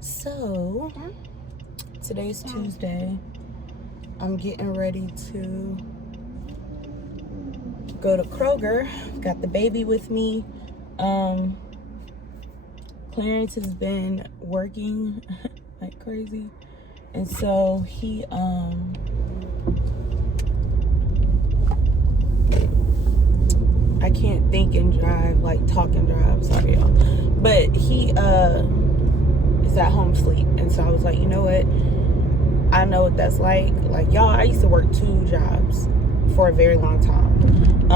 So, today's Tuesday. I'm getting ready to go to Kroger. Got the baby with me. Clarence has been working like crazy. And so he, I can't think and drive, like talk and drive, sorry y'all. But he, is at home sleep. And so I was like, you know what? I know what that's like. Like, y'all, I used to work 2 jobs for a very long time.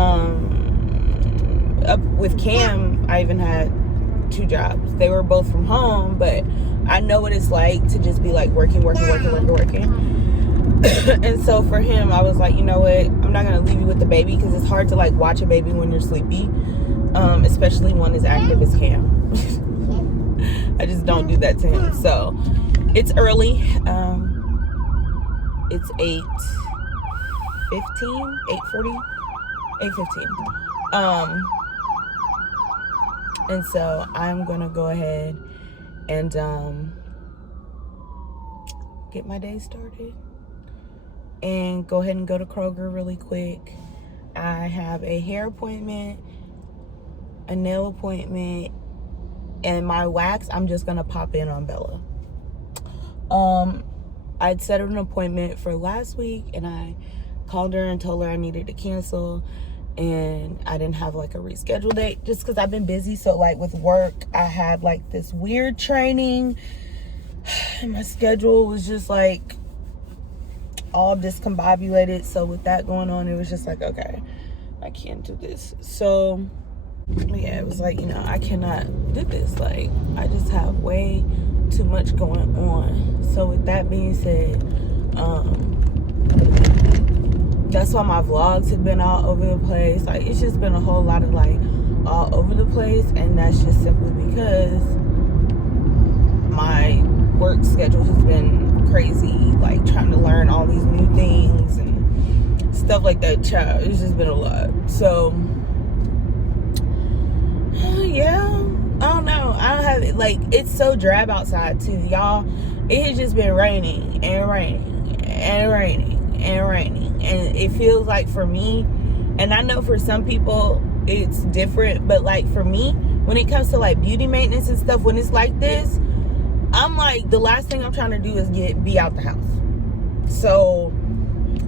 Up with Cam, I even had 2 jobs. They were both from home, but I know what it's like to just be like working. And so for him, I was like, you know what? I'm not going to leave you with the baby because it's hard to like watch a baby when you're sleepy, especially one as active as Cam. I just don't do that to him. So it's early. It's 8:15. And so I'm gonna go ahead and get my day started and go ahead and go to Kroger really quick. I have a hair appointment, a nail appointment, and my wax I'm just gonna pop in on Bella. I'd set an appointment for last week and I called her and told her I needed to cancel, and I didn't have like a reschedule date just because I've been busy. So like with work, I had like this weird training and my schedule was just like all discombobulated. So with that going on, it was just like, okay, I can't do this. So yeah, it was like, you know, I cannot do this. Like, I just have way too much going on. So with that being said, that's why my vlogs have been all over the place. Like, it's just been a whole lot of like all over the place, and that's just simply because my work schedule has been crazy, like trying to learn all these new things and stuff like that. Child, it's just been a lot. So yeah, I don't know. I don't have it. Like, it's so drab outside too, y'all. It has just been raining and raining and raining and raining, and it feels like for me, and I know for some people it's different, but like for me, when it comes to like beauty maintenance and stuff, when it's like this, I'm like, the last thing I'm trying to do is be out the house. So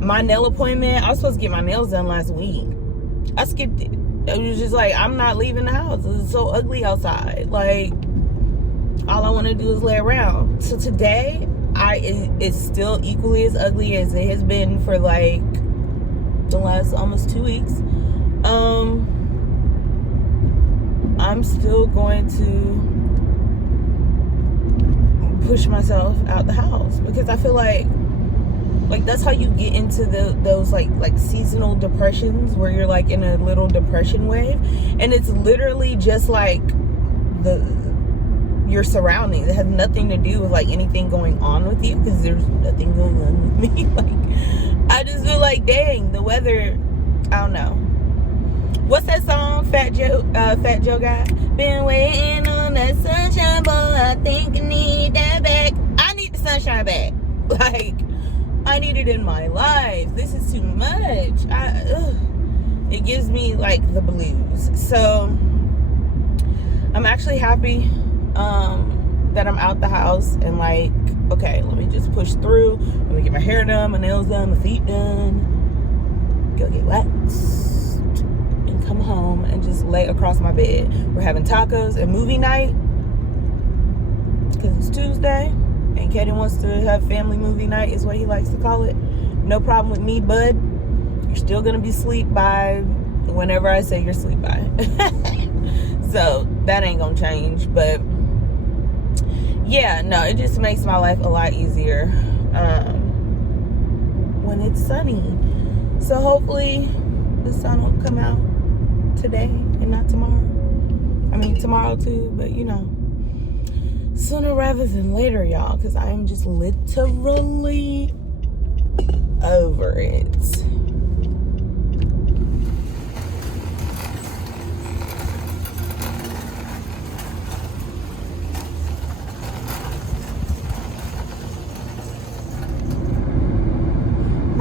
my nail appointment, I was supposed to get my nails done last week. I skipped it. It was just like, I'm not leaving the house. It's so ugly outside. Like, all I want to do is lay around. So today, it's still equally as ugly as it has been for like the last almost 2 weeks. I'm still going to push myself out the house because I feel like that's how you get into those like seasonal depressions where you're like in a little depression wave, and it's literally just like your surroundings. It has nothing to do with like anything going on with you, because there's nothing going on with me. Like, I just feel like, dang, the weather, I don't know. What's that song Fat Joe got? Been waiting on that sunshine, boy, I think I need that back. I need the sunshine back. Like, I need it in my life. This is too much. It gives me like the blues. So I'm actually happy that I'm out the house and like, okay, let me just push through. Let me get my hair done, my nails done, my feet done, go get waxed, and come home and just lay across my bed. We're having tacos and movie night because it's Tuesday. And Kaden wants to have family movie night, is what he likes to call it. No problem with me, bud. You're still going to be asleep by whenever I say you're asleep by. So that ain't going to change. But yeah, no, it just makes my life a lot easier when it's sunny. So hopefully the sun will come out today and not tomorrow. I mean, tomorrow too, but you know, sooner rather than later, y'all, because I am just literally over it.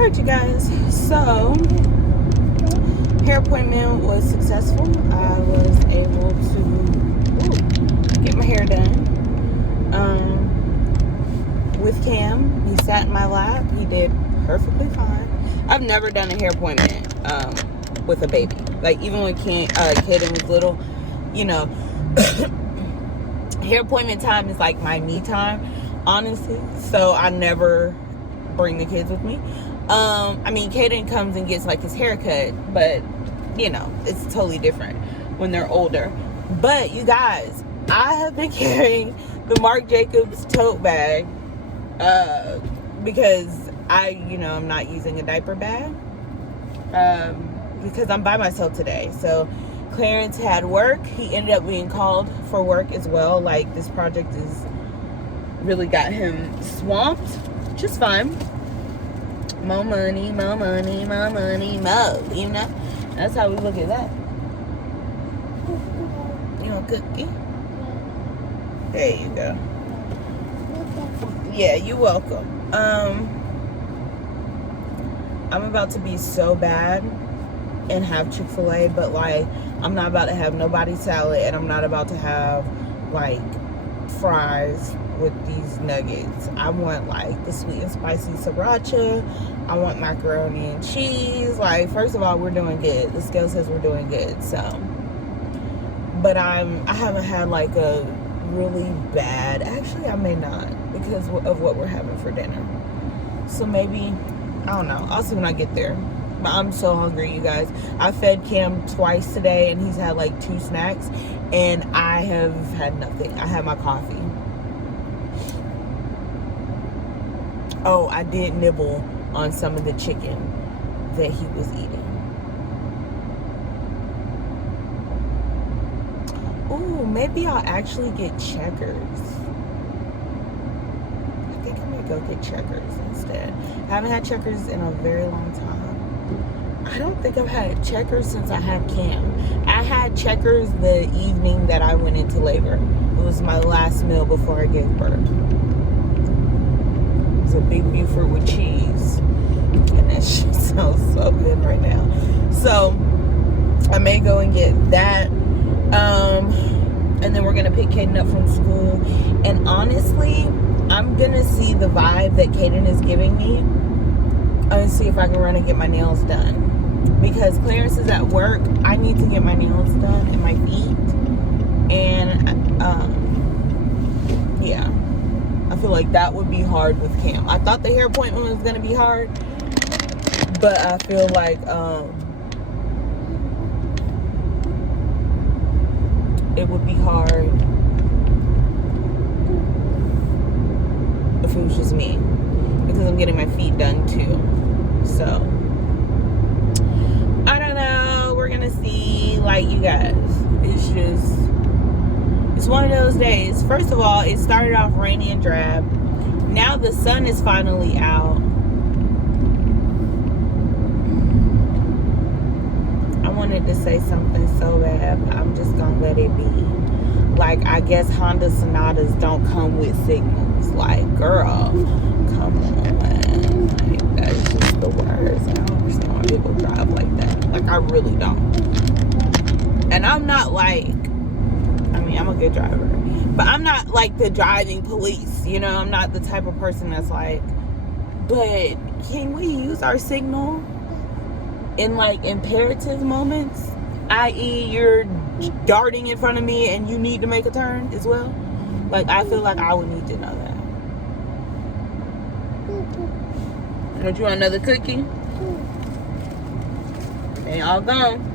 Alright, you guys, so hair appointment was successful. I was able to get my hair done with Cam. He sat in my lap. He did perfectly fine. I've never done a hair appointment with a baby. Like, even when Kaden was little, you know, hair appointment time is like my me time, honestly. So I never bring the kids with me. I mean, Kaden comes and gets like his haircut, but you know, it's totally different when they're older. But you guys, I have been carrying the Marc Jacobs tote bag because I'm not using a diaper bag because I'm by myself today. So Clarence had work. He ended up being called for work as well. Like, this project is really got him swamped, which is fine. More money, more money, more money, more. You know, that's how we look at that. You want a cookie? There you go. Yeah, you're welcome. I'm about to be so bad and have Chick-fil-A, but like, I'm not about to have nobody salad, and I'm not about to have like fries with these nuggets. I want like the sweet and spicy sriracha. I want macaroni and cheese. Like, first of all, we're doing good. The scale says we're doing good. So, but I haven't had like a really bad, actually I may not, because of what we're having for dinner. So maybe, I don't know, I'll see when I get there. But I'm so hungry, you guys. I fed Cam twice today, and he's had like 2 snacks, and I have had nothing. I had my coffee. Oh, I did nibble on some of the chicken that he was eating. Ooh, maybe I'll actually get Checkers. I think I'm gonna go get Checkers instead. I haven't had Checkers in a very long time. I don't think I've had Checkers since I had Cam. I had Checkers the evening that I went into labor. It was my last meal before I gave birth. It's a big Buford with cheese. And that shit sounds so good right now. So, I may go and get that. And then we're going to pick Kaden up from school. And honestly, I'm going to see the vibe that Kaden is giving me. I'm going to see if I can run and get my nails done. Because Clarence is at work. I need to get my nails done and my feet. And, yeah. I feel like that would be hard with Cam. I thought the hair appointment was going to be hard. But I feel like, it would be hard if it was just me, because I'm getting my feet done too. So I don't know, we're gonna see. Like, you guys, it's one of those days. First of all, it started off rainy and drab. Now the sun is finally out. I wanted to say something so bad, but I'm just gonna let it be. Like, I guess Honda Sonatas don't come with signals. Like, girl, come on. Like, that's just the worst. I don't understand why people drive like that. Like, I really don't. And I'm not like, I mean, I'm a good driver, but I'm not like the driving police, you know? I'm not the type of person that's like, but can we use our signal in like imperative moments, i.e. you're darting in front of me and you need to make a turn as well? Like, I feel like I would need to know that. Don't you want another cookie? They all gone.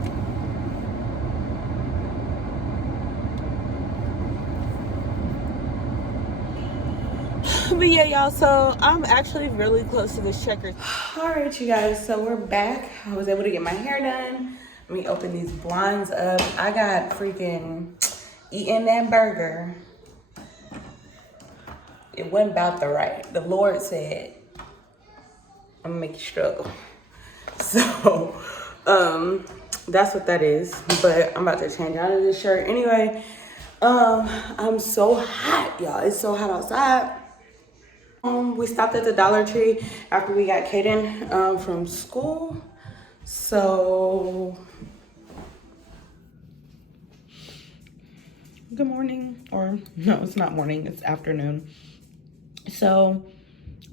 But yeah, y'all, so I'm actually really close to this Checkers. Alright, you guys, so we're back. I was able to get my hair done. Let me open these blinds up. I got freaking eating that burger. It wasn't about the right. The Lord said, I'm gonna make you struggle. So, that's what that is. But I'm about to change out of this shirt. Anyway, I'm so hot, y'all. It's so hot outside. We stopped at the Dollar Tree after we got Kaden from school. So good morning, or no, it's not morning, it's afternoon. So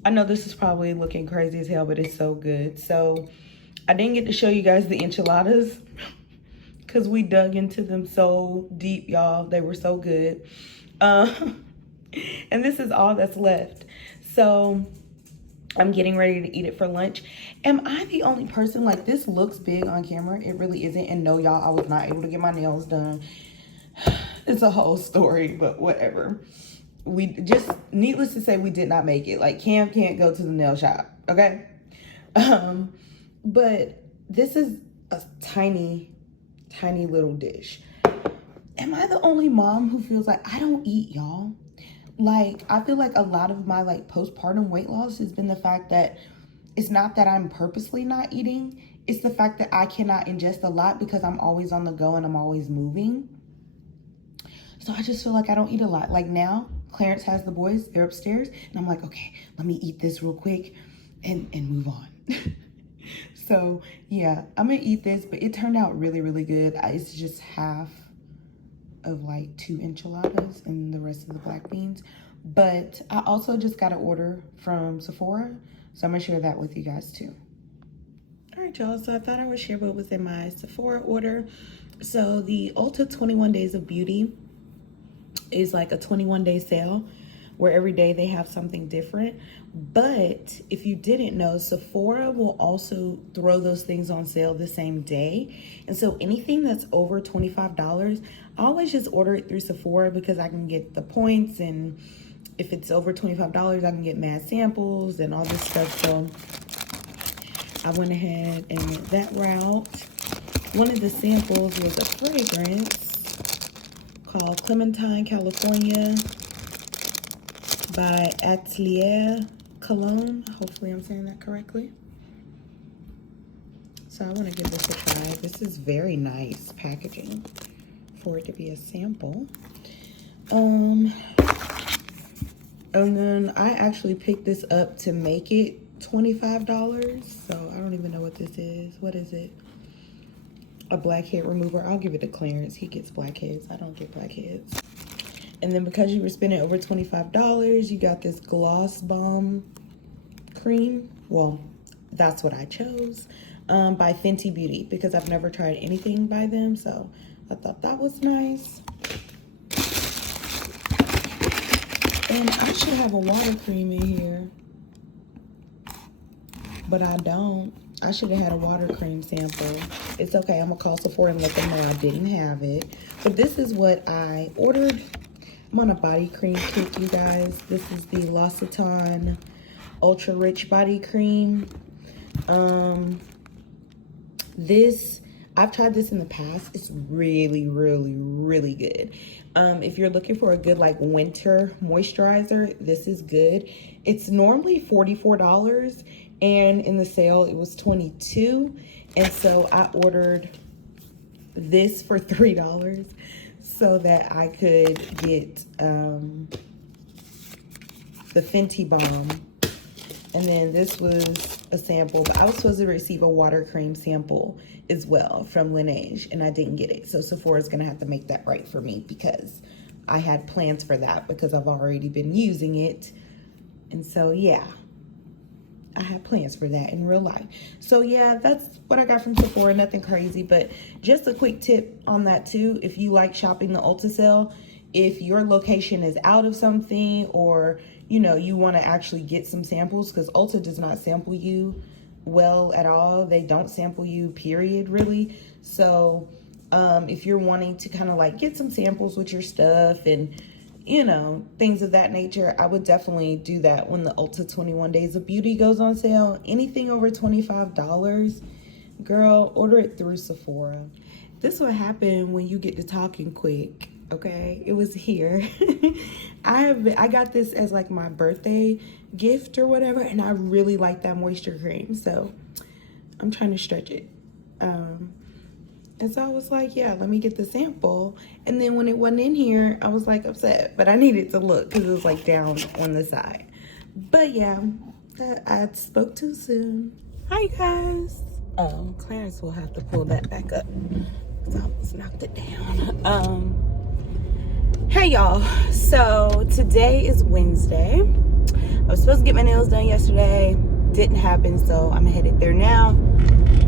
I know this is probably looking crazy as hell, but it's so good. So I didn't get to show you guys the enchiladas because we dug into them so deep, y'all. They were so good. And this is all that's left. So I'm getting ready to eat it for lunch. Am I the only person, like, this looks big on camera? It really isn't. And no, y'all, I was not able to get my nails done. It's a whole story, but whatever. We just, needless to say, we did not make it. Like, Cam can't go to the nail shop, okay? But this is a tiny, tiny little dish. Am I the only mom who feels like I don't eat, y'all? Like, I feel like a lot of my, like, postpartum weight loss has been the fact that it's not that I'm purposely not eating. It's the fact that I cannot ingest a lot because I'm always on the go and I'm always moving. So I just feel like I don't eat a lot. Like now, Clarence has the boys, they're upstairs. And I'm like, okay, let me eat this real quick and move on. So yeah, I'm gonna eat this, but it turned out really, really good. It's just half of like 2 enchiladas and the rest of the black beans. But I also just got an order from Sephora, so I'm gonna share that with you guys too. All right, y'all, so I thought I would share what was in my Sephora order. So the Ulta 21 Days of Beauty is like a 21-day sale where every day they have something different. But if you didn't know, Sephora will also throw those things on sale the same day. And so anything that's over $25, I always just order it through Sephora because I can get the points, and if it's over $25, I can get mad samples and all this stuff. So I went ahead and went that route. One of the samples was a fragrance called Clementine, California by Atelier Cologne. Hopefully I'm saying that correctly. So I want to give this a try. This is very nice packaging for it to be a sample. And then I actually picked this up to make it $25. So I don't even know what this is. What is it? A blackhead remover. I'll give it to Clarence. He gets blackheads. I don't get blackheads. And then because you were spending over $25, you got this Gloss Bomb cream. Well, that's what I chose. By Fenty Beauty, because I've never tried anything by them. So I thought that was nice. And I should have a water cream in here, but I don't. I should have had a water cream sample. It's okay. I'm gonna call Sephora and let them know I didn't have it. But this is what I ordered. I'm on a body cream kick, you guys. This is the L'Occitane Ultra Rich Body Cream. I've tried this in the past. It's really, really, really good. If you're looking for a good like winter moisturizer, this is good. It's normally $44, and in the sale it was $22. And so I ordered this for $3 so that I could get the Fenty Bomb. And then this was a sample, but I was supposed to receive a water cream sample as well from Laneige, and I didn't get it. So Sephora's gonna have to make that right for me because I had plans for that because I've already been using it. And so yeah, I had plans for that in real life. So yeah, that's what I got from Sephora. Nothing crazy, but just a quick tip on that too. If you like shopping the Ulta sale, if your location is out of something, or you know, you want to actually get some samples, because Ulta does not sample you well at all. They don't sample you, period, really. So if you're wanting to kind of like get some samples with your stuff and, you know, things of that nature, I would definitely do that when the Ulta 21 Days of Beauty goes on sale. Anything over $25, girl, order it through Sephora. This is what happened when you get to talking quick. Okay, it was here. I got this as like my birthday gift or whatever, and I really like that moisture cream, so I'm trying to stretch it. And so I was like, yeah, let me get the sample. And then when it wasn't in here, I was like upset, but I needed to look because it was like down on the side. But yeah, I spoke too soon. Hi guys. Clarence will have to pull that back up because I almost knocked it down. Hey y'all. So today is Wednesday. I was supposed to get my nails done yesterday. Didn't happen, so I'm headed there now.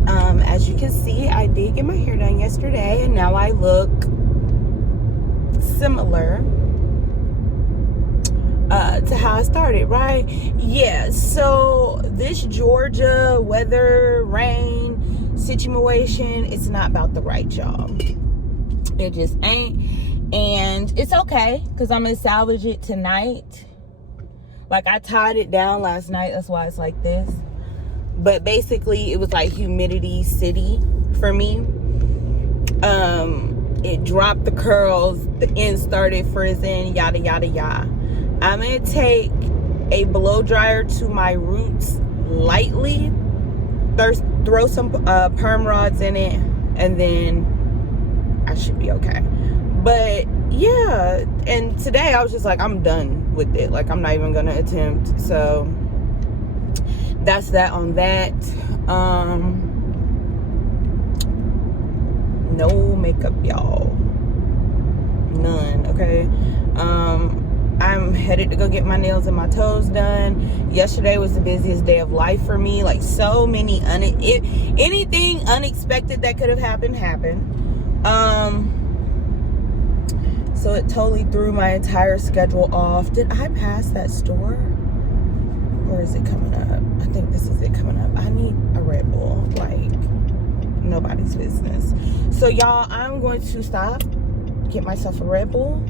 As you can see, I did get my hair done yesterday, and now I look similar to how I started, right? Yeah, so this Georgia weather, rain situation, it's not about the right, y'all. It just ain't. And it's okay, because I'm going to salvage it tonight. Like, I tied it down last night. That's why it's like this. But basically, it was like humidity city for me. It dropped the curls. The end started frizzing. Yada, yada, yada. I'm going to take a blow dryer to my roots lightly. Throw some perm rods in it. And then I should be okay. But yeah. And today I was just like, I'm done with it. Like, I'm not even going to attempt. So that's that on that. No makeup, y'all. None, okay? I'm headed to go get my nails and my toes done. Yesterday was the busiest day of life for me. Like, so many anything unexpected that could have happened. So it totally threw my entire schedule off. Did I pass that store? Or is it coming up? I think this is it coming up. I need a Red Bull. Like, nobody's business. So y'all, I'm going to stop, get myself a Red Bull,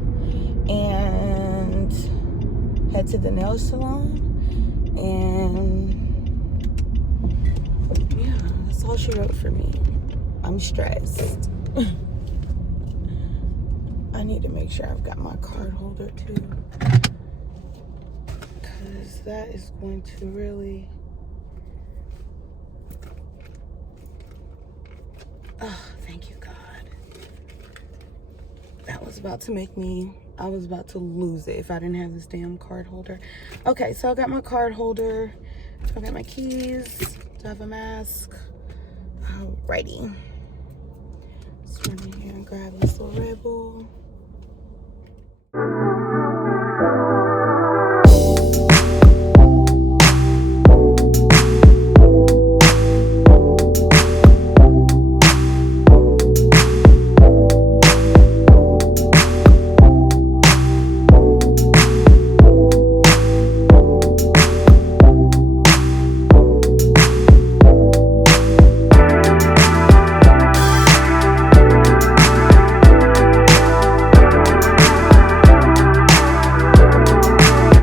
and head to the nail salon. And yeah, that's all she wrote for me. I'm stressed. I need to make sure I've got my card holder too, because that is going to really, oh, thank you, God. That was about to make me, I was about to lose it if I didn't have this damn card holder. Okay, so I got my card holder. I got my keys. Do I have a mask? Alrighty. Let's run in here and grab this little Red Bull.